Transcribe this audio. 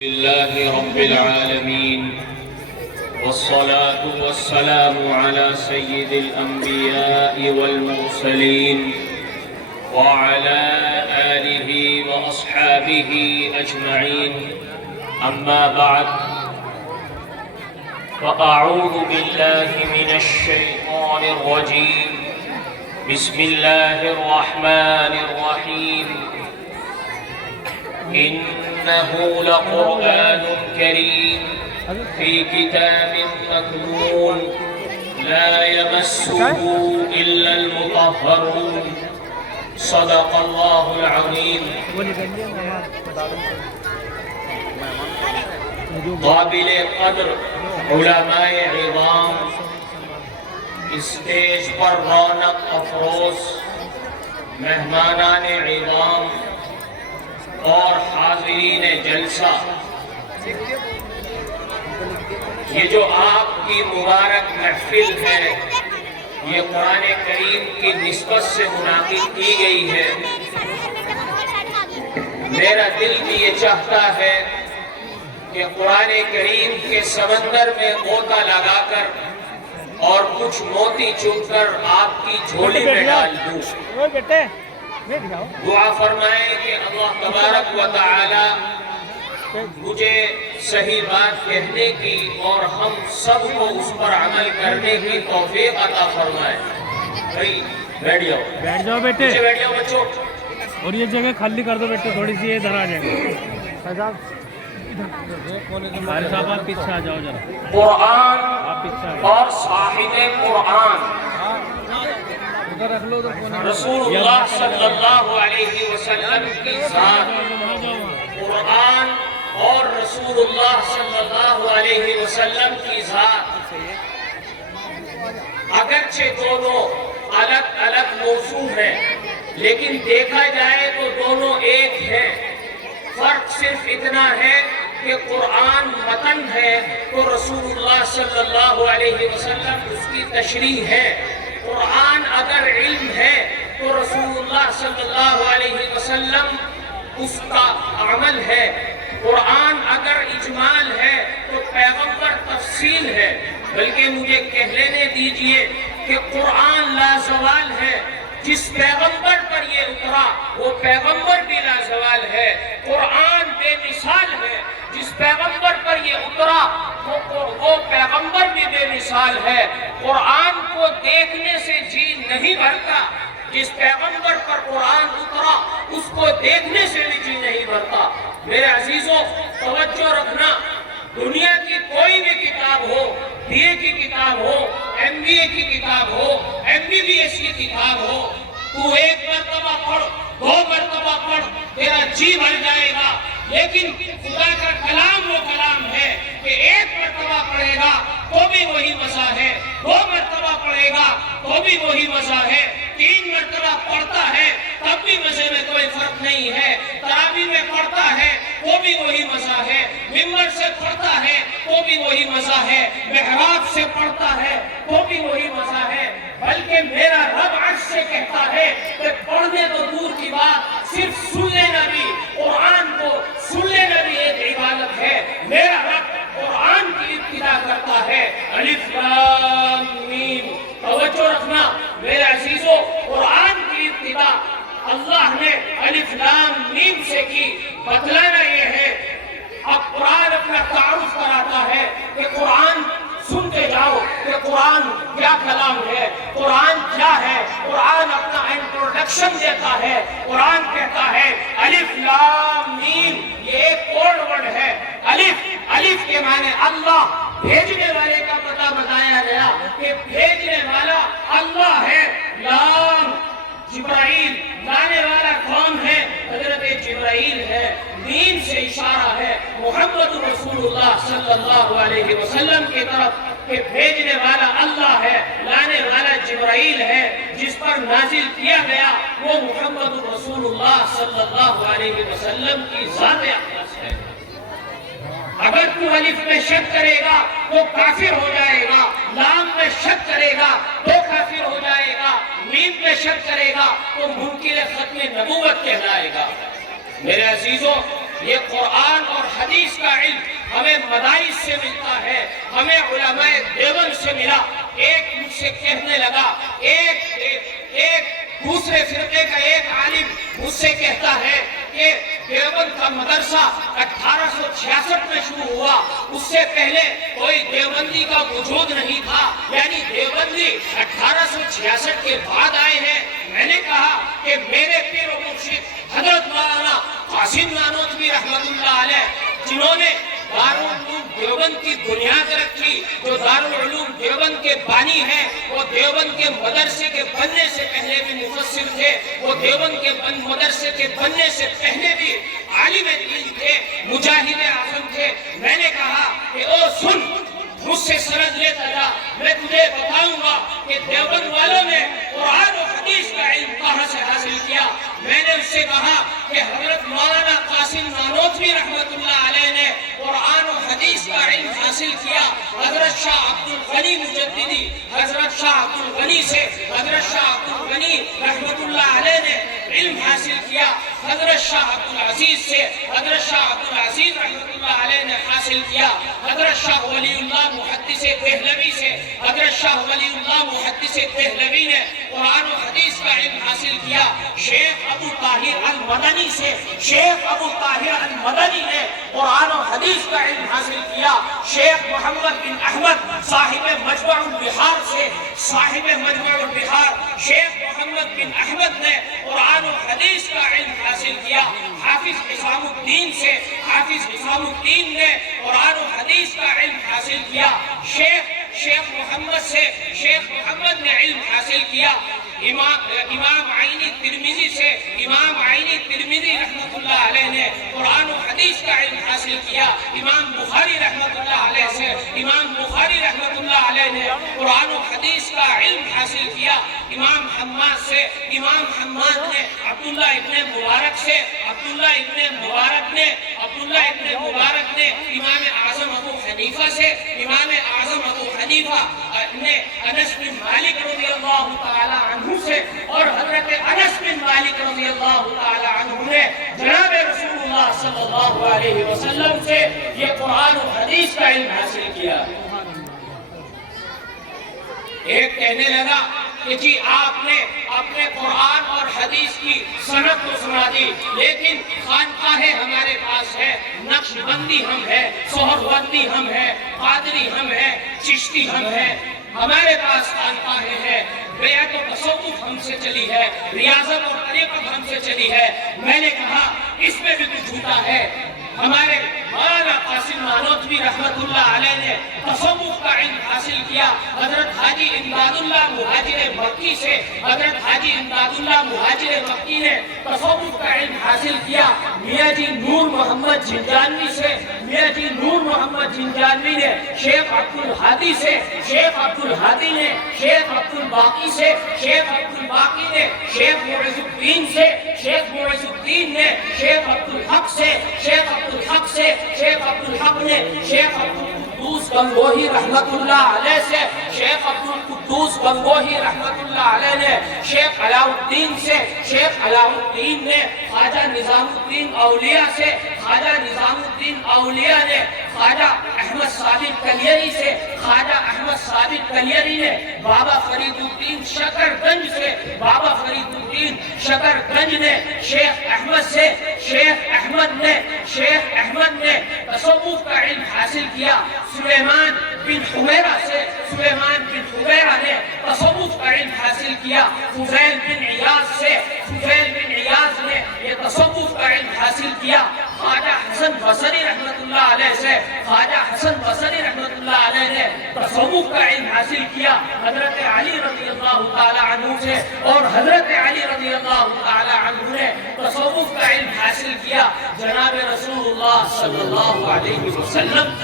لله رب العالمين والصلاة والسلام على سيد الأنبياء والمرسلين وعلى آله وأصحابه أجمعين أما بعد فأعوذ بالله من الشيطان الرجيم بسم الله الرحمن الرحيم إنه لقرآن كريم في كتاب مكنون لا يمسه إلا المطهرون صدق الله العظيم. قابل قدر علماء عظام، اسٹیج پر رونق افروز مہمانان عظام اور حاضرین جلسہ، یہ جو آپ کی مبارک محفل ہے یہ قرآن کریم کی نسبت سے منعقد کی گئی ہے. میرا دل بھی یہ چاہتا ہے کہ قرآن کریم کے سمندر میں غوطہ لگا کر اور کچھ موتی چن کر آپ کی جھولی میں ڈال دوں. دعا فرمائیں کہ اللہ تبارک و تعالی مجھے صحیح بات کہنے کی اور ہم سب کو اس پر عمل کرنے کی توفیق عطا فرمائے. بھائی بیٹھ جاؤ بیٹے، بیٹھ جاؤ بچوں. اور یہ جگہ خالی کر دو بیٹے، تھوڑی سی ادھر آ جائیں. صاحب آپ پیچھے آ جاؤ ذرا. قرآن آپ پیچھے آ اور صاحب قرآن رسول اللہ صلی اللہ علیہ وسلم کی ذات، قرآن اور رسول اللہ صلی اللہ علیہ وسلم کی ذات اگرچہ دونوں الگ الگ موضوع ہیں لیکن دیکھا جائے تو دونوں ایک ہیں. فرق صرف اتنا ہے کہ قرآن متن ہے تو رسول اللہ صلی اللہ علیہ وسلم اس کی تشریح ہے. قرآن اگر علم ہے تو رسول اللہ صلی اللہ علیہ وسلم اس کا عمل ہے. قرآن اگر اجمال ہے تو پیغمبر تفصیل ہے. بلکہ مجھے کہہ لینے دیجئے کہ قرآن لازوال ہے. جس پیغمبر پر یہ اترا وہ پیغمبر بھی لازوال ہے. قرآن بے مثال ہے. جس پیغمبر پر یہ اترا وہ پیغمبر بھی بے مثال ہے. قرآن کو دیکھنے سے جی نہیں بھرتا. جس پیغمبر پر قرآن اترا اس کو دیکھنے سے بھی جی نہیں بھرتا. میرے عزیزوں توجہ رکھنا، دنیا کی کوئی بھی کتاب ہو، بی اے کی کتاب ہو، ایم بی اے کی کتاب ہو، ایم بی بی ایس کی کتاب ہو، تو ایک مرتبہ پڑھ، دو مرتبہ پڑھ، تیرا جی بھر جائے گا. لیکن خدا کا کلام وہ کلام ہے کہ ایک مرتبہ پڑھے گا تو بھی وہی مزہ ہے، دو مرتبہ پڑھے گا تو بھی وہی مزہ ہے، تین مرتبہ پڑھتا ہے تب بھی مزے میں کوئی فرق نہیں ہے، تراویح میں پڑھتا ہے تو بھی وہی مزہ ہے، ممبر سے پڑھتا ہے تو بھی وہی مزہ ہے، محراب سے پڑھتا ہے تو بھی وہی مزہ ہے. بلکہ میرا رب عرش سے کہتا ہے کہ پڑھنے تو دور کی بات، صرف سن لینا بھی، قرآن کو سن لینا بھی ایک عبادت ہے. میرا رب قرآن کی ابتدا کرتا ہے الف لام میم. توجہ رکھنا میرے عزیزوں، قرآن کی ابتدا اللہ نے الف لام میم سے کی. بتلانا یہ ہے، اب قرآن اپنا تعارف کراتا ہے کہ قرآن سنتے جاؤ کہ قرآن کیا کلام ہے، قرآن کیا ہے. قرآن اپنا انٹروڈکشن دیتا ہے. قرآن کہتا ہے الف لام میم. یہ ایک کوڈ ورڈ ہے. الف کے معنی اللہ، بھیجنے والے کا پتہ بتایا گیا کہ بھیجنے والا اللہ ہے. لام جبرائیل، لانے والا کون ہے؟ حضرت جبرائیل ہے. میم سے اشارہ ہے محمد رسول اللہ صلی اللہ علیہ وسلم کی طرف کہ بھیجنے والا اللہ ہے، لانے والا جبرائیل ہے. جس پر نازل کیا گیا وہ محمد رسول اللہ صلی اللہ علیہ وسلم کی ذات اقدس ہے. اگر تو الف میں شک کرے گا تو کافر ہو جائے گا، لام میں شک کرے گا تو کافر ہو جائے گا، میم میں شک کرے گا تو منکر ختم نبوت کہلائے گا. میرے عزیزوں یہ قرآن اور حدیث کا علم ہمیں مدارس سے ملتا ہے، ہمیں علماء دیوبند سے ملا۔ ایک مجھ سے کہنے لگا، ایک دوسرے فرقے کا ایک عالم مجھ سے کہتا ہے کہ دیوبند کا مدرسہ 1866 میں شروع ہوا، اس سے پہلے کوئی دیوبندی کا وجود نہیں تھا، یعنی دیوبندی 1866 کے بعد آئے ہیں۔ میں نے کہا کہ میرے پیر و مرشد حضرت مولانا قاسم نانوتوی رحمت اللہ علیہ، جنہوں نے دارالعلوم دیوبند کی بنیاد رکھی، جو دارالعلوم دیوبند کے بانی ہیں، وہ دیوبند کے مدرسے کے بننے سے پہلے بھی مفسر تھے، وہ دیوبند کے مدرسے کے بننے سے پہلے بھی عالم دین تھے، مجاہد اعظم تھے۔ میں نے کہا کہ او سن، مجھ سے سند لیتا جا، میں تجھے بتاؤں گا کہ دیوبند والوں نے قرآن و حدیث کا علم کہاں سے حاصل کیا۔ میں نے اس سے کہا کہ حضرت مولانا قاسم نانوتوی رحمت اللہ علیہ نے قرآن و حدیث کا علم حاصل کیا، حضرت شاہ عبد الغنی مجددی، حضرت شاہ عبد الغنی سے حضرت شاہ عبد الغنی رحمت اللہ علیہ نے علم حاصل کیا، حضرت شاہ عبد العزیز سے حضرت شاہ عبد العزیز رحمت اللہ علیہ نے حاصل کیا، حضرت شاہ ولی اللہ محدث دہلوی سے حضرت شاہ ولی اللہ محدث دہلوی نے قرآن و حدیث کا علم حاصل کیا، شیخ ابو طاہر المدنی سے شیخ ابو طاہر المدنی نے قرآن و حدیث کا علم حاصل کیا، شیخ محمد بن احمد صاحب مجمع البحار سے صاحب مجمع البحار شیخ محمد بن احمد نے قرآن و حدیث کا علم حاصل کیا، حافظ حسام الدین سے حافظ حسام الدین نے قرآن و حدیث کا علم حاصل کیا، شیخ محمد سے شیخ محمد نے علم حاصل کیا، امام عینی ترمذی سے امام عینی ترمذی رحمت اللہ علیہ نے قرآن و حدیث کا علم حاصل کیا، امام بخاری رحمت اللہ علیہ سے امام بخاری رحمت اللہ علیہ نے قرآن و حدیث کا علم حاصل کیا، امام حماد سے امام حماد نے عبداللہ ابن مبارک سے عبداللہ ابن مبارک نے امام اعظم ابو حنیفہ سے امام اعظم ابو حنیفہ نے انس بن مالک رضی اللہ تعالی عنہ سے اور حضرت انس بن مالک رضی اللہ تعالی عنہ نے جناب رسول اللہ صلی اللہ علیہ وسلم سے یہ قرآن و حدیث کا علم حاصل کیا۔ ایک کہنے لگا کہ جی آپ نے اپنے قرآن اور حدیث کی سند تو سنا دی، لیکن خانقاہیں ہمارے پاس ہے، نقش بندی ہم ہے، سہروردی ہم ہے، قادری ہم ہے، چشتی ہم ہے، ہمارے پاس خانقاہیں ہیں، بیعت و تصوف ہم سے چلی ہے، ریاضت اور طریقت ہم سے چلی ہے۔ میں نے کہا اس میں بھی تو جھوٹا ہے۔ ہمارے مولانا قاسم نانوتوی رحمت اللہ علیہ نے تصوف کا علم حاصل کیا، حضرت حاجی امداد اللہ مہاجر مکی سے حضرت حاجی امداد اللہ مہاجر مکی نے تصوف کا علم حاصل کیا، میاں جی نور محمد جنجانوی سے میاں جی نور محمد جنجانوی نے شیخ عبد الہادی سے شیخ عبد الہادی نے شیخ عبد الباقی سے شیخ عبد الباقی نے شیخ معز الدین سے شیخ معز الدین نے شیخ عبد الحق سے شیخ عبد الحق سے شیخ عبد الحق نے شیخ عبد القدوس گنگوہی رحمت اللہ علیہ سے شیخ عبد القدوس گنگوہی رحمت اللہ علیہ نے شیخ علاء الدین سے شیخ علاء الدین نے خواجہ نظام الدین اولیاء سے خواجہ نظام الدین اولیاء نے خواجہ احمد ثابت کلیری سے خواجہ احمد ثابت کلیری نے بابا فرید الدین شکر گنج سے بابا فرید الدین شکر گنج نے شیخ احمد سے شیخ احمد نے تصوف کا علم حاصل کیا، سلیمان بن حویرہ سے سلیمان بن حویرہ نے تصوف کا علم حاصل کیا، فضیل بن عیاض سے فضیل بن عیاض نے یہ تصوف کا علم حاصل کیا، خواجہ حسن بصری رحمت اللہ علیہ سے خواجہ حسن بصری رحمت اللہ علیہ نے تصوف کا علم حاصل کیا، حضرت علی رضی اللہ تعالی عنہ سے اور حضرت علی رضی اللہ تعالی عنہ نے تصوف کا علم حاصل کیا۔ جناب رسول اللہ صلی اللہ علیہ وسلم